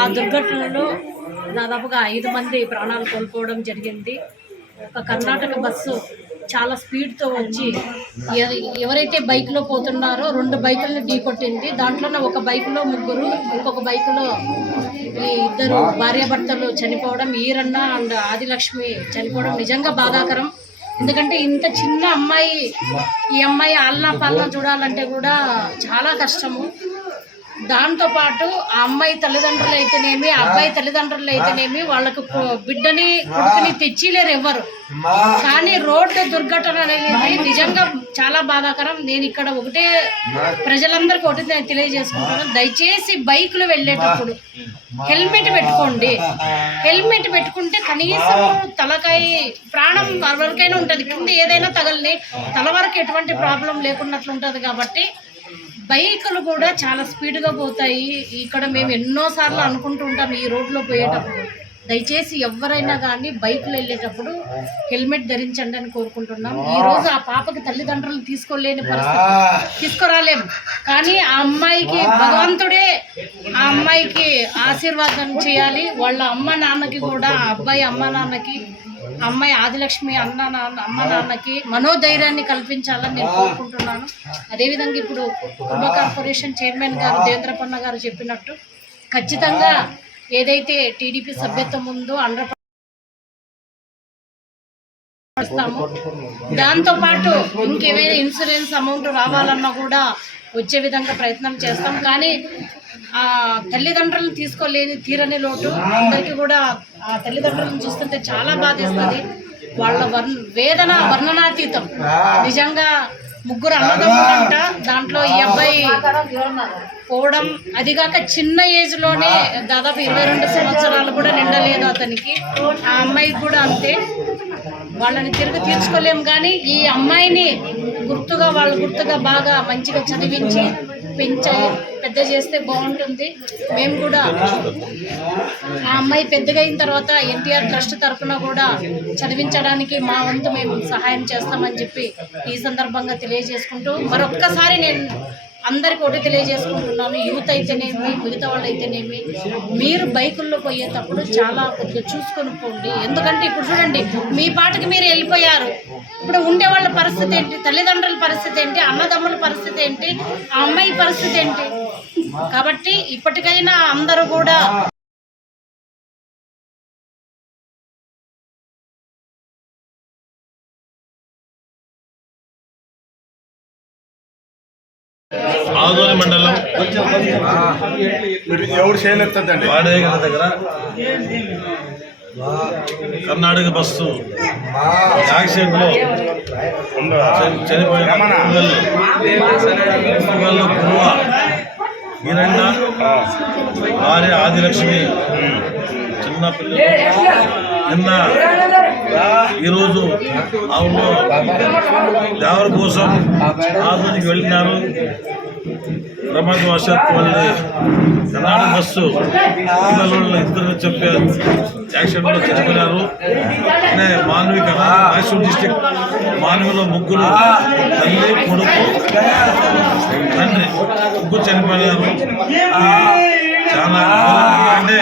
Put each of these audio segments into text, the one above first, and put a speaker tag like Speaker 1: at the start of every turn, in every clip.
Speaker 1: ఆ దుర్ఘటనలో దాదాపుగా ఐదు మంది ప్రాణాలు కోల్పోవడం జరిగింది. ఒక కర్ణాటక బస్సు చాలా స్పీడ్తో వచ్చి ఎవరైతే బైక్లో పోతున్నారో రెండు బైకులను ఢీకొట్టింది దాంట్లోనే ఒక బైక్లో ముగ్గురు ఇంకొక బైక్లో ఈ ఇద్దరు భార్యాభర్తలు చనిపోవడం ఈరన్న అండ్ ఆదిలక్ష్మి చనిపోవడం నిజంగా బాధాకరం. ఎందుకంటే ఇంత చిన్న అమ్మాయి ఈ అమ్మాయి అల్లా పాలన చూడాలంటే కూడా చాలా కష్టము. దాంతో పాటు ఆ అమ్మాయి తల్లిదండ్రులు అయితేనేమి ఆ అబ్బాయి తల్లిదండ్రులు అయితేనేమి వాళ్ళకు బిడ్డని కొడుకుని తెచ్చిలేరు ఎవ్వరు. కానీ రోడ్డు దుర్ఘటన అనేది నిజంగా చాలా బాధాకరం. నేను ఇక్కడ ఒకటే ప్రజలందరికీ ఒకటి నేను తెలియజేసుకుంటాను దయచేసి బైకులు వెళ్ళేటప్పుడు హెల్మెట్ పెట్టుకోండి. హెల్మెట్ పెట్టుకుంటే కనీసం తలకాయ ప్రాణం వరకైనా ఉంటుంది. కింద ఏదైనా తగలని తల వరకు ఎటువంటి ప్రాబ్లం లేకున్నట్లు ఉంటుంది కాబట్టి బైకులు కూడా చాలా స్పీడ్గా పోతాయి. ఇక్కడ మేము ఎన్నో సార్లు అనుకుంటూ ఉంటాం ఈ రోడ్లో పోయేటప్పుడు. దయచేసి ఎవరైనా కానీ బైకులు వెళ్ళేటప్పుడు హెల్మెట్ ధరించండి అని కోరుకుంటున్నాం. ఈ రోజు ఆ పాపకి తల్లిదండ్రులు తీసుకోలేని పరిస్థితి. తీసుకురాలేము కానీ ఆ అమ్మాయికి భగవంతుడే ఆ అమ్మాయికి ఆశీర్వాదం చేయాలి. వాళ్ళ అమ్మ నాన్నకి కూడా ఆ అబ్బాయి అమ్మ నాన్నకి అమ్మాయి ఆదిలక్ష్మి అన్న నాన్న అమ్మ నాన్నకి మనోధైర్యాన్ని కల్పించాలని నేను కోరుకుంటున్నాను. అదేవిధంగా ఇప్పుడు కుటుంబ కార్పొరేషన్ చైర్మన్ గారు దేవేంద్రపన్న గారు చెప్పినట్టు ఖచ్చితంగా ఏదైతే టీడీపీ సభ్యత్వం ఉందో ఆంధ్ర ఇస్తాము దాంతో పాటు ఇంకేమైనా ఇన్సూరెన్స్ అమౌంట్ రావాలన్నా కూడా వచ్చే విధంగా ప్రయత్నం చేస్తాం. కానీ ఆ తల్లిదండ్రులను తీసుకోలేని తీరని లోటు. అందరికీ కూడా ఆ తల్లిదండ్రులను చూస్తుంటే చాలా బాధేస్తుంది. వాళ్ళ వర్ణ వేదన వర్ణనాతీతం. నిజంగా ముగ్గురు అన్నదమ్ములంట. దాంట్లో ఈ అబ్బాయి పోవడం అదిగాక చిన్న ఏజ్లోనే దాదాపు ఇరవై రెండు సంవత్సరాలు కూడా నిండలేదు అతనికి. ఆ అమ్మాయికి కూడా అంతే. వాళ్ళని తిరిగి తీర్చుకోలేము కానీ ఈ అమ్మాయిని గుర్తుగా వాళ్ళు గుర్తుగా బాగా మంచిగా చదివించి పెంచాయి పెద్ద చేస్తే బాగుంటుంది. మేము కూడా ఆ అమ్మాయి పెద్దగా అయిన తర్వాత ఎన్టీఆర్ ట్రస్ట్ తరఫున కూడా చదివించడానికి మా వంతు మేము సహాయం చేస్తామని చెప్పి ఈ సందర్భంగా తెలియజేసుకుంటూ మరొక్కసారి నేను అందరికి ఒకటి తెలియజేసుకుంటున్నాను. యూత్ అయితేనేమి మిగతా వాళ్ళు అయితేనేమి మీరు బైకుల్లో పోయేటప్పుడు చాలా కొద్దిగా చూసుకొని పోండి. ఎందుకంటే ఇప్పుడు చూడండి మీ పాటకి మీరు వెళ్ళిపోయారు. ఇప్పుడు ఉండే వాళ్ళ పరిస్థితి ఏంటి? తల్లిదండ్రుల పరిస్థితి ఏంటి? అన్నదమ్ముల పరిస్థితి ఏంటి? ఆ అమ్మాయి పరిస్థితి ఏంటి? కాబట్టి ఇప్పటికైనా అందరూ కూడా
Speaker 2: ఆదోని మండలం.
Speaker 3: ఎవరు చేయలేదండి
Speaker 2: వాడేగల దగ్గర. కర్ణాటక బస్సు. యాక్సిడెంట్లో చని- చనిపోయిన గురువ మీరన్న భార్య ఆదిలక్ష్మి. చిన్న పిల్లలు. నిన్న ఈరోజు ఆవులో దేవర కోసం ఆదోనికి వెళ్ళినారు. ప్రమాదవశాత్ వల్లే కర్ణాటక బస్సు పిల్లలు ఇద్దరు చెప్పే యాక్సిడెంట్లో చనిపోయినారు అంటే మానవి కర్ణాటక రాయచూరు డిస్టిక్ మానవిలో ముగ్గురు తల్లి కొడుకు తండ్రి ముగ్గురు చనిపోయారు. చాలా అంటే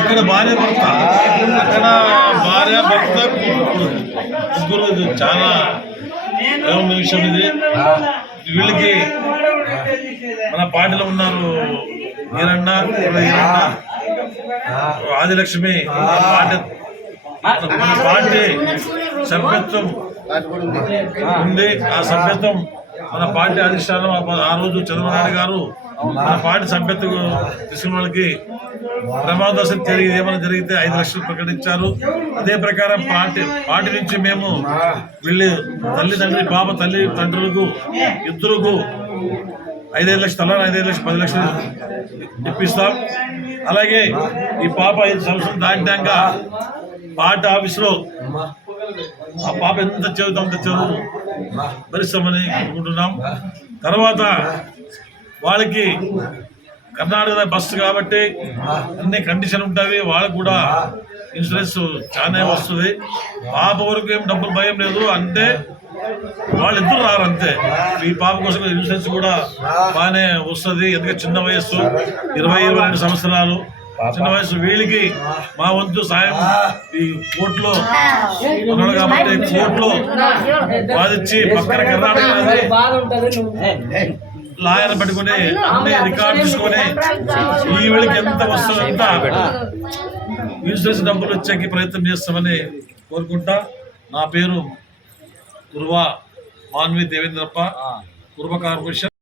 Speaker 2: ఇక్కడ భార్య భర్త అక్కడ భార్య భర్త ముగ్గురు ఇది చాలా విషయం ఇది. వీళ్ళకి మన పార్టీలో ఉన్నారు ఈరన్న ఆదిలక్ష్మి మన పార్టీ సభ్యత్వం ఉంది. ఆ సభ్యత్వం మన పార్టీ అధిష్టానం ఆ- ఆ రోజు చంద్రబాబు నాయుడు గారు మన పార్టీ సభ్యత్వం తీసుకున్న వాళ్ళకి ప్రమాదవశం జరిగి ఏమైనా జరిగితే ఐదు లక్షలు ప్రకటించారు. అదే ప్రకారం పార్టీ పార్టీ నుంచి మేము వీళ్ళు తల్లిదండ్రి పాప తల్లి తండ్రులకు ఇద్దరుకు ఐదైదు లక్షలు తల ఐదైదు లక్షలు పది లక్షలు ఇప్పిస్తాం. అలాగే ఈ పాప ఐదు సంవత్సరం దాటాక పాట ఆఫీసులో ఆ పాప ఎంత చదువుతా అంత చదువు భరిస్తామని అనుకుంటున్నాం. తర్వాత వాళ్ళకి కర్ణాటక బస్సు కాబట్టి అన్ని కండిషన్ ఉంటుంది వాళ్ళకి కూడా ఇన్సూరెన్స్ చాలా వస్తుంది. పాప వరకు ఏం డబ్బులు భయం లేదు. అంటే వాళ్ళిద్దరు రారు అంతే. ఈ పాప కోసం ఇన్సూరెన్స్ కూడా బాగానే వస్తుంది. ఎందుకంటే చిన్న వయస్సు ఇరవై ఇరవై రెండు సంవత్సరాలు. చిన్న వయసు వీళ్ళకి మా వంతు సాయం ఈ కోర్టులో ఉన్నాడు కాబట్టి కోర్టులో వాదించి పక్కన కర్ణాటక లాయర్ పెట్టుకుని అన్ని రికార్డు తీసుకొని ఈ వీళ్ళకి ఎంత వస్తుందో ఇన్సూరెన్స్ డబ్బులు వచ్చేకి ప్రయత్నం చేస్తామని కోరుకుంటా. నా పేరు కుర్వా మాన్వి దేవేంద్రప్ప కుర్వ కార్పొరేషన్.